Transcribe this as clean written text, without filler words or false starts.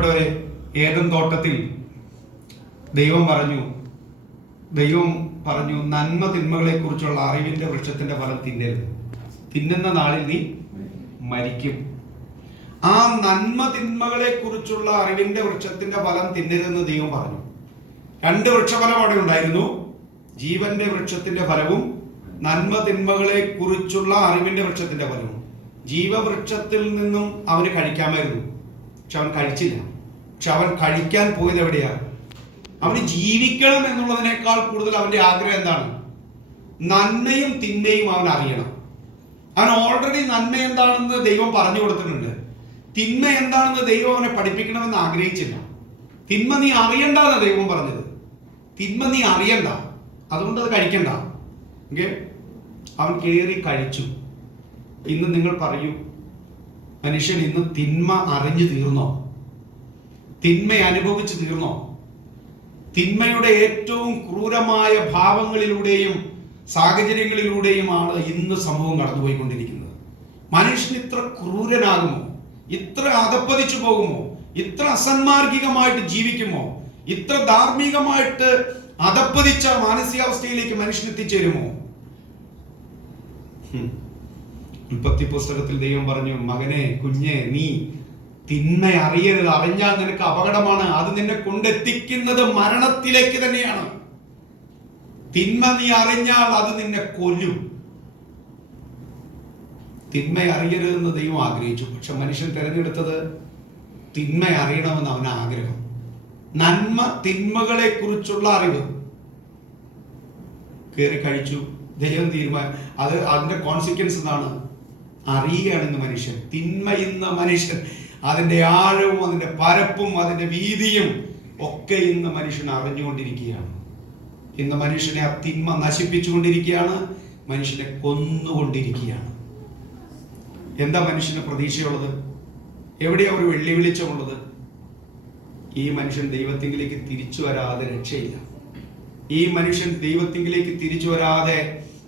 പ്രിയപ്പെട്ടവരെ, ഏദൻ തോട്ടത്തിൽ ദൈവം പറഞ്ഞു നന്മ തിന്മകളെ കുറിച്ചുള്ള അറിവിന്റെ വൃക്ഷത്തിന്റെ ഫലം തിന്നരുത്, തിന്നുന്ന നാളിൽ നീ മരിക്കും. ആ നന്മ തിന്മകളെ കുറിച്ചുള്ള അറിവിന്റെ വൃക്ഷത്തിന്റെ ഫലം തിന്നരുതെന്ന് ദൈവം പറഞ്ഞു. 2 വൃക്ഷഫലം അവിടെ ഉണ്ടായിരുന്നു, ജീവന്റെ വൃക്ഷത്തിന്റെ ഫലവും നന്മ തിന്മകളെ കുറിച്ചുള്ള അറിവിന്റെ വൃക്ഷത്തിന്റെ ഫലവും. ജീവവൃക്ഷത്തിൽ നിന്നും അവന് കഴിക്കാമായിരുന്നു, പക്ഷെ അവൻ കഴിച്ചില്ല. പക്ഷെ അവൻ കഴിക്കാൻ പോയത് എവിടെയാ? അവന് ജീവിക്കണം എന്നുള്ളതിനേക്കാൾ കൂടുതൽ അവന്റെ ആഗ്രഹം എന്താണ്? നന്മയും തിന്മയും അവൻ അറിയണം. അവൻ ഓൾറെഡി നന്മ എന്താണെന്ന് ദൈവം പറഞ്ഞു കൊടുത്തിട്ടുണ്ട്, തിന്മ എന്താണെന്ന് ദൈവം അവനെ പഠിപ്പിക്കണമെന്ന് ആഗ്രഹിച്ചില്ല. തിന്മ നീ അറിയണ്ടെന്ന് ദൈവം പറഞ്ഞത്. തിന്മ നീ അറിയണ്ട, അതുകൊണ്ട് അത് കഴിക്കണ്ട. ഓക്കെ, അവൻ കയറി കഴിച്ചു. ഇന്ന് നിങ്ങൾ പറയൂ, മനുഷ്യൻ ഇന്ന് തിന്മ അറിഞ്ഞു തീർന്നോ? തിന്മ അനുഭവിച്ചു തീർന്നോ? തിന്മയുടെ ഏറ്റവും ക്രൂരമായ ഭാവങ്ങളിലൂടെയും സാഹചര്യങ്ങളിലൂടെയുമാണ് ഇന്ന് സമൂഹം കടന്നുപോയിക്കൊണ്ടിരിക്കുന്നത്. മനുഷ്യൻ ഇത്ര ക്രൂരനാകുമോ? ഇത്ര അധപ്പതിച്ചു പോകുമോ? ഇത്ര അസന്മാർഗികമായിട്ട് ജീവിക്കുമോ? ഇത്ര ധാർമ്മികമായിട്ട് അധപ്പതിച്ച മാനസികാവസ്ഥയിലേക്ക് മനുഷ്യൻ എത്തിച്ചേരുമോ? ഉൽപ്പത്തി പുസ്തകത്തിൽ ദൈവം പറഞ്ഞു, മകനെ, കുഞ്ഞെ, നീ തിന്മ അറിയരുത്. അറിഞ്ഞാൽ നിനക്ക് അപകടമാണ്. അത് നിന്നെ കൊണ്ടെത്തിക്കുന്നത് മരണത്തിലേക്ക് തന്നെയാണ്. തിന്മ നീ അറിഞ്ഞാൽ അത് നിന്നെ കൊല്ലും. തിന്മ അറിയരുതെന്ന് ദൈവം ആഗ്രഹിച്ചു, പക്ഷെ മനുഷ്യൻ തിരഞ്ഞെടുത്തത് തിന്മ അറിയണമെന്ന് അവന് ആഗ്രഹം. നന്മ തിന്മകളെ കുറിച്ചുള്ള അറിവ് കയറി കഴിച്ചു. ദൈവം അതിന്റെ കോൺസിക്വൻസ് എന്താണ്? അറിയുകയാണ് ഇന്ന് മനുഷ്യൻ. തിന്മ ഇന്ന് മനുഷ്യൻ അതിന്റെ ആഴവും അതിന്റെ പരപ്പും അതിന്റെ വീതിയും ഒക്കെ ഇന്ന് മനുഷ്യൻ അറിഞ്ഞുകൊണ്ടിരിക്കുകയാണ്. ഇന്ന് മനുഷ്യനെ ആ തിന്മ നശിപ്പിച്ചുകൊണ്ടിരിക്കുകയാണ്, മനുഷ്യനെ കൊന്നുകൊണ്ടിരിക്കുകയാണ്. എന്താ മനുഷ്യന് പ്രതീക്ഷയുള്ളത്? എവിടെയാ ഒരു വെള്ളി വെളിച്ചമുള്ളത്? ഈ മനുഷ്യൻ ദൈവത്തിങ്കിലേക്ക് തിരിച്ചു വരാതെ രക്ഷയില്ല. ഈ മനുഷ്യൻ ദൈവത്തിങ്കിലേക്ക് തിരിച്ചു വരാതെ